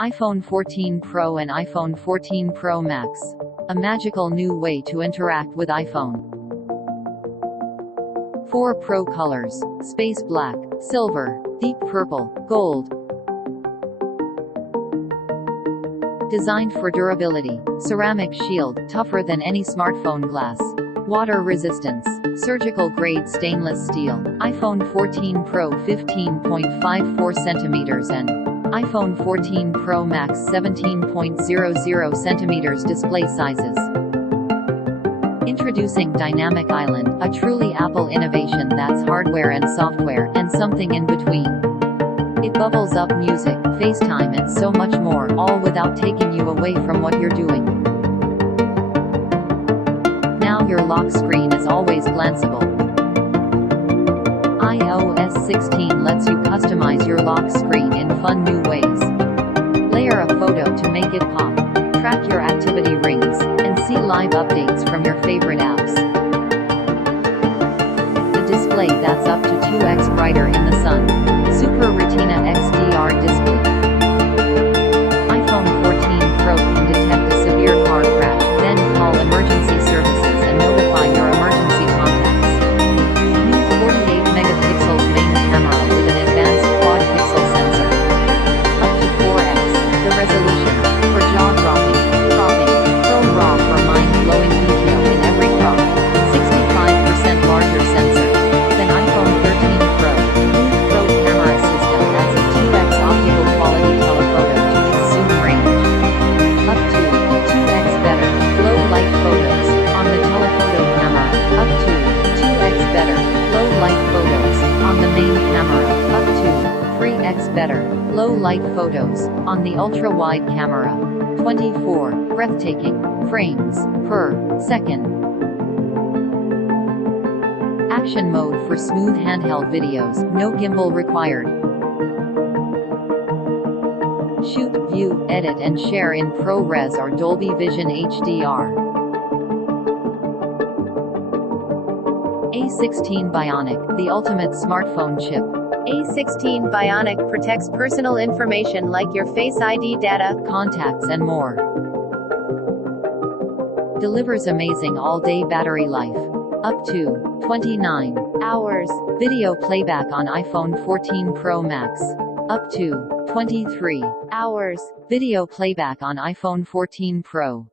iPhone 14 Pro and iPhone 14 Pro Max. A magical new way to interact with iPhone. 4 Pro colors: space black, silver, deep purple, gold. Designed for durability, ceramic shield, tougher than any smartphone glass. Water resistance, surgical grade stainless steel. iPhone 14 Pro 15.54 cm and iPhone 14 Pro Max 17.00 cm display sizes. Introducing Dynamic Island, a truly Apple innovation that's hardware and software, and something in between. It bubbles up music, FaceTime and so much more, all without taking you away from what you're doing. Now your lock screen is always glanceable. iOS 16 lets you customize your lock screen in fun new ways. Layer a photo to make it pop. Track your activity rings, and see live updates from your favorite apps. The display that's up to 2x brighter in the sun. Super Retina XDR display. iPhone 14 Pro can detect a severe car crash, then call emergency services and notify your emergency contacts. New 48-megapixel main camera with an advanced quad-pixel sensor. Up to 4x the resolution for jaw-dropping, cropping, Pro RAW for mind-blowing detail in every crop. 65% larger sensor than iPhone 13 Pro. New Pro camera system adds a 2x optical quality telephoto to its zoom range. Up to 2x better low light photos on the telephoto camera. Up to 2x better low light photos on the main camera. Up to 3x better low light photos on the ultra-wide camera. 24 breathtaking frames per second. Action mode for smooth handheld videos, no gimbal required. Shoot, view, edit and share in ProRes or Dolby Vision HDR. A16 Bionic, the ultimate smartphone chip. A16 Bionic protects personal information like your Face ID data, contacts and more. Delivers amazing all-day battery life. Up to 29 hours. Video playback on iPhone 14 Pro Max. Up to 23 hours. Video playback on iPhone 14 Pro.